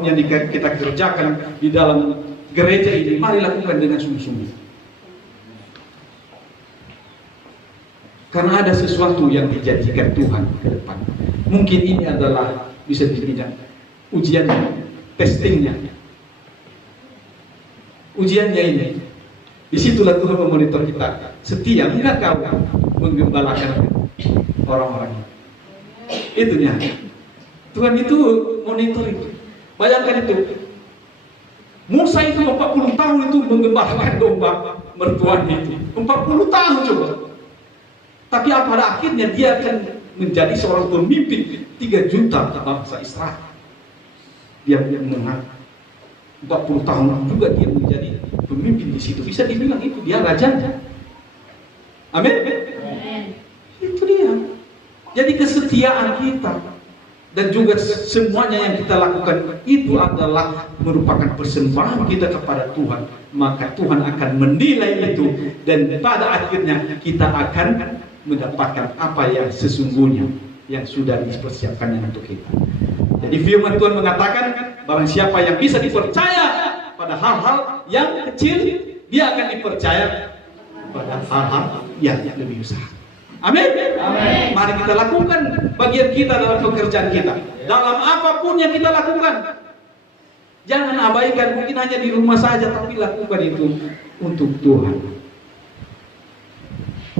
yang kita kerjakan di dalam gereja ini, mari lakukan dengan sungguh-sungguh. Karena ada sesuatu yang dijanjikan Tuhan ke depan. Mungkin ini adalah bisa dibilang ujiannya, testingnya. Ujiannya ini, disitulah Tuhan memonitor kita. Setia enggak kau menggembalakan orang-orang. Itunya. Tuhan itu monitoring. Bayangkan itu. Musa itu 40 tahun itu menggembalakan domba mertuanya itu. 40 tahun coba. Tapi pada akhirnya dia akan menjadi seorang pemimpin 3 juta bangsa Israel. Dia menang 40 tahun juga dia menjadi pemimpin di situ. Bisa dibilang itu dia rajanya. Amin. Itu dia. Jadi kesetiaan kita dan juga semuanya yang kita lakukan itu adalah merupakan persembahan kita kepada Tuhan. Maka Tuhan akan menilai itu dan pada akhirnya kita akan mendapatkan apa yang sesungguhnya yang sudah dipersiapkannya untuk kita. Jadi firman Tuhan mengatakan barang siapa yang bisa dipercaya pada hal-hal yang kecil, dia akan dipercaya pada hal-hal yang lebih besar. Amin. Amin. Mari kita lakukan bagian kita dalam pekerjaan kita. Dalam apapun yang kita lakukan. Jangan abaikan mungkin hanya di rumah saja, tapi lakukan itu untuk Tuhan.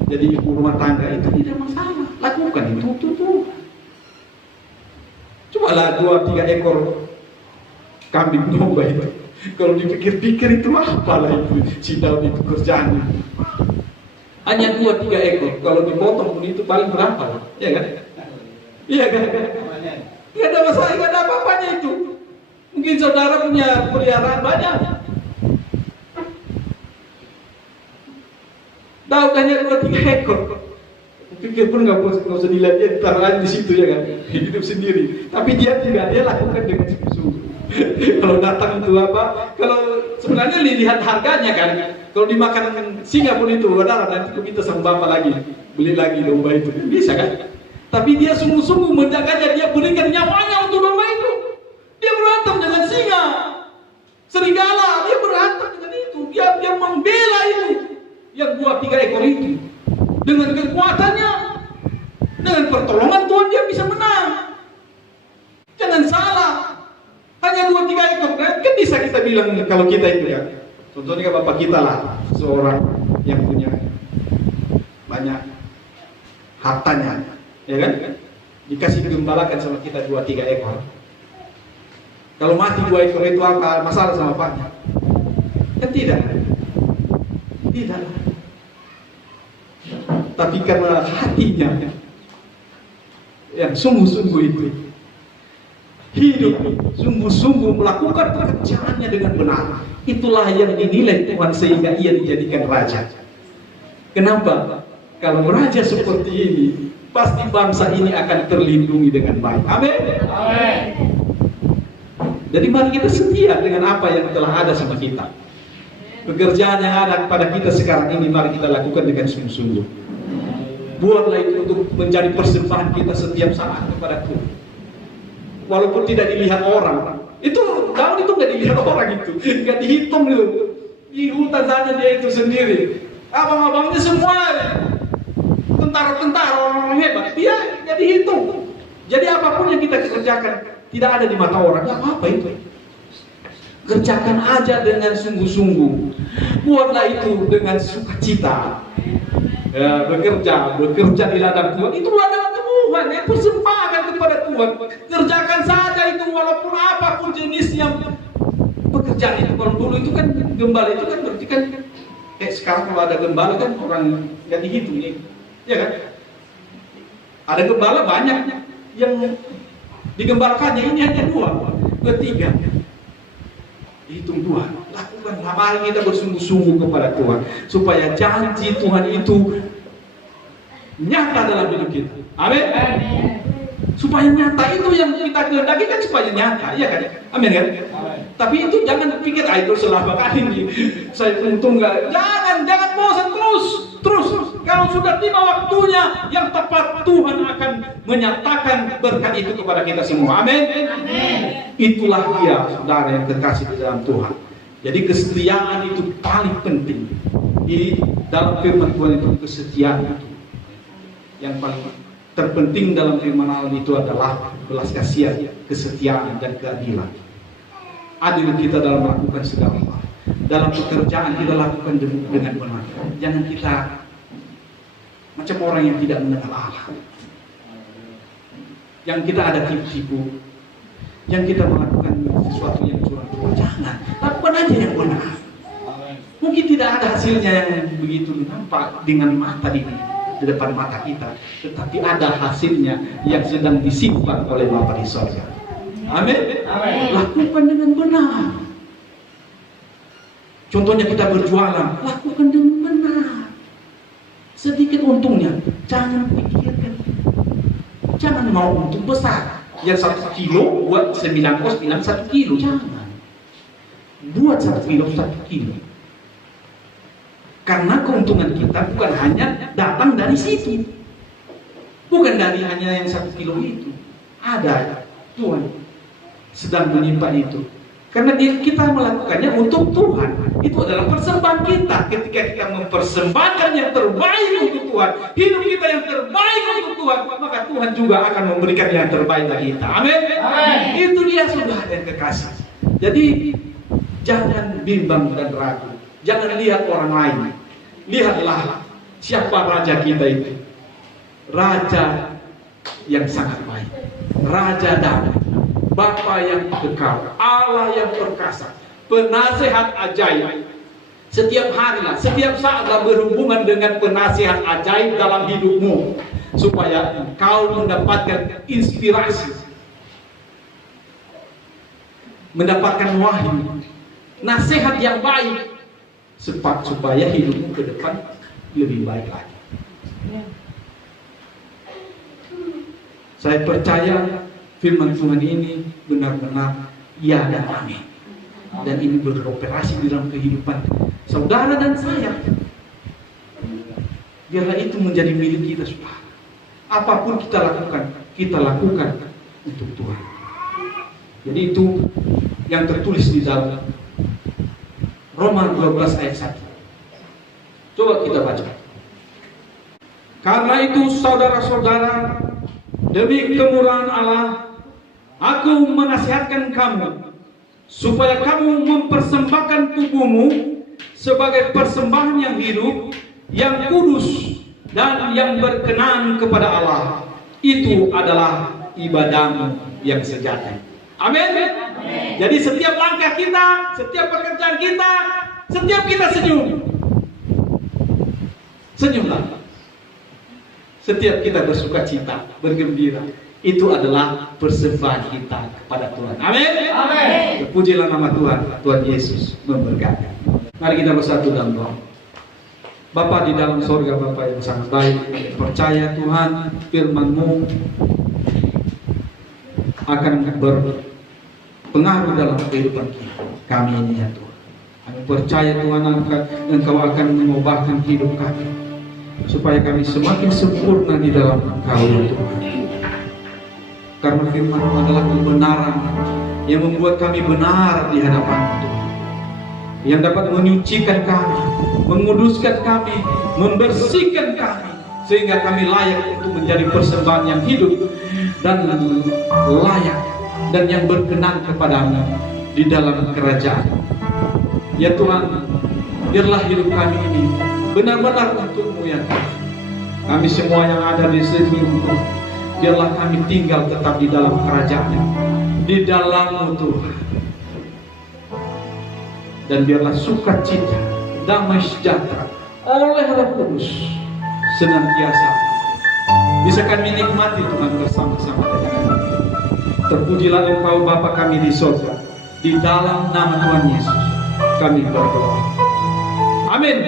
Jadi ibu rumah tangga itu tidak masalah. Lakukan itu untuk Tuhan. Cobalah 2-3 ekor kambing domba itu. Kalau dipikir-pikir itu apalah itu si Daud itu kerjaannya. Hanya 2-3 ekor. Kalau dipotong pun itu paling berapa? Ya kan? Iya kan? Tidak ada masalah, tidak ada apa-apanya itu. Mungkin saudara punya peliharaan banyak. Daud hanya 2-3 ekor. Pikir pun nggak usah dilihat, dia taruh di situ ya kan, hidup sendiri. Tapi dia tidak, dia lakukan dengan sungguh-sungguh. Kalau datang itu apa? Kalau sebenarnya lihat harganya kan. Kalau dimakan singa pun itu, saudara nanti kita sama bapak lagi, beli lagi domba itu, bisa kan? Tapi dia sungguh-sungguh menjaganya, dia berikan nyawanya untuk domba itu. Dia berantem dengan singa, serigala, dia berantem dengan itu, dia membela itu, yang 2-3 ekor itu. Dengan kekuatannya, dengan pertolongan Tuhan dia bisa menang. Jangan salah. Hanya 2-3 ekor kan bisa kita bilang kalau kita itu ya. Contohnya bapak kita lah, seorang yang punya banyak hartanya, ya kan? Dikasih gembalakan sama kita 2-3 ekor. Kalau mati 2 ekor itu apa masalah sama bapaknya? Kan tidak. Tidak. Tapi karena hatinya yang sungguh-sungguh itu hidup sungguh-sungguh melakukan pekerjaannya dengan benar, itulah yang dinilai Tuhan sehingga ia dijadikan raja. Kenapa? Kalau raja seperti ini, pasti bangsa ini akan terlindungi dengan baik. Amin. Amin. Jadi mari kita setia dengan apa yang telah ada sama kita. Pekerjaan yang ada pada kita sekarang ini mari kita lakukan dengan sungguh-sungguh. Buatlah itu untuk menjadi persembahan kita setiap saat kepada Tuhan. Walaupun tidak dilihat orang. Itu Daud itu nggak dilihat orang itu, nggak dihitung itu. Di hutan sana dia itu sendiri. Abang-abangnya semua tentara-tentara orang hebat. Dia nggak dihitung. Jadi apapun yang kita kerjakan tidak ada di mata orang. Nggak apa-apa itu. Kerjakan aja dengan sungguh-sungguh. Buatlah itu dengan sukacita. Ya, bekerja di ladang Tuhan, itu ladang Tuhan, itu persembahan kepada Tuhan. Kerjakan saja itu walaupun apapun jenisnya pekerjaan itu. Kalau dulu itu kan gembala itu kan berarti kan kayak sekarang kalau ada gembala kan orang nggak dihitung nih, ya kan? Ada gembala banyak yang digembalakannya ini hanya 2, 3. Hitung Tuhan, lakukan mari kita bersungguh-sungguh kepada Tuhan supaya janji Tuhan itu nyata dalam hidup kita. Amin. supaya nyata. Itu yang kita kehendaki kan, supaya nyata, ya kan? Amin kan? Tapi itu jangan pikir itu selama kali ini saya untung nggak. Jangan bosan, terus. Kalau sudah tiba waktunya yang tepat, Tuhan akan menyatakan berkat itu kepada kita semua. Amin. Itulah dia, saudara yang terkasih di dalam Tuhan. Jadi kesetiaan itu paling penting. Di dalam firman Tuhan itu, kesetiaan itu yang paling terpenting dalam firman Allah itu adalah belas kasihan, kesetiaan, dan keadilan. Adil kita dalam melakukan segala hal. Dalam pekerjaan kita lakukan dengan benar. Jangan kita macam orang yang tidak mengenal Allah. Yang kita ada tipu-tipu, yang kita melakukan sesuatu yang curang-curang. Jangan, lakukan aja yang benar. Mungkin tidak ada hasilnya yang begitu nampak dengan mata di depan mata kita, tetapi ada hasilnya yang sedang disimpan oleh Bapa di sorga. Amin. Lakukan dengan benar. Contohnya kita berjualan, lakukan dengan benar. Sedikit untungnya, jangan pikirkan. Jangan mau untung besar. Yang 1 kilo buat 9 kos bilang 1 kilo. Jangan. Buat 1 kilo 1 kilo. Karena keuntungan kita bukan hanya datang dari situ. Bukan dari hanya yang 1 kilo itu. Ada Tuhan sedang menyimpan itu. Karena kita melakukannya untuk Tuhan. Itu adalah persembahan kita. Ketika kita mempersembahkan yang terbaik untuk Tuhan, hidup kita yang terbaik untuk Tuhan, maka Tuhan juga akan memberikan yang terbaik bagi kita. Amin. Itu dia, saudara yang kekasih. Jadi jangan bimbang dan ragu. Jangan lihat orang lain. Lihatlah siapa raja kita itu. Raja yang sangat baik. Raja damai. Bapa yang kekal, Allah yang perkasa, penasehat ajaib. Setiap harilah, setiap saatlah berhubungan dengan penasehat ajaib dalam hidupmu, supaya engkau mendapatkan inspirasi, mendapatkan wahyu, nasihat yang baik, supaya hidupmu ke depan lebih baik lagi. Saya percaya firman Tuhan ini benar-benar ya dan amin. Dan ini beroperasi di dalam kehidupan saudara dan saya. Biarlah itu menjadi milik kita, saudara. Apapun kita lakukan untuk Tuhan. Jadi itu yang tertulis di dalam Roma 12 ayat 1. Coba kita baca. Karena itu saudara-saudara, demi kemurahan Allah, aku menasihatkan kamu supaya kamu mempersembahkan tubuhmu sebagai persembahan yang hidup, yang kudus, dan yang berkenan kepada Allah. Itu adalah ibadahmu yang sejati. Amin. Jadi setiap langkah kita, setiap pekerjaan kita, setiap kita senyum. Senyumlah. Setiap kita bersuka cita, bergembira, itu adalah persembahan kita kepada Tuhan. Amin. Terpujilah nama Tuhan. Tuhan Yesus memberkati. Mari kita bersatu dalam doa. Bapa di dalam sorga, Bapa yang sangat baik, percaya Tuhan firman-Mu akan berpengaruh dalam kehidupan kami ini, ya Tuhan. Kami percaya Tuhan Engkau akan mengubahkan hidup kami, supaya kami semakin sempurna di dalam Engkau, ya Tuhan. Karena firman-Mu adalah kebenaran yang membuat kami benar di hadapan-Mu, Tuhan. Yang dapat menyucikan kami, menguduskan kami, membersihkan kami, sehingga kami layak untuk menjadi persembahan yang hidup dan layak dan yang berkenan kepada-Mu di dalam kerajaan. Ya Tuhan, biarlah hidup kami ini benar-benar untuk-Mu, ya Tuhan. Kami semua yang ada di sini, biarlah kami tinggal tetap di dalam kerajaan-Mu, di dalam-Mu Tuhan. Dan biarlah sukacita, damai sejahtera oleh Roh Kudus senantiasa bisa kami nikmati, Tuhan, bersama-sama dengan Kami. Terpujilah Engkau Bapa kami di surga. Di dalam nama Tuhan Yesus kami berdoa. Amin.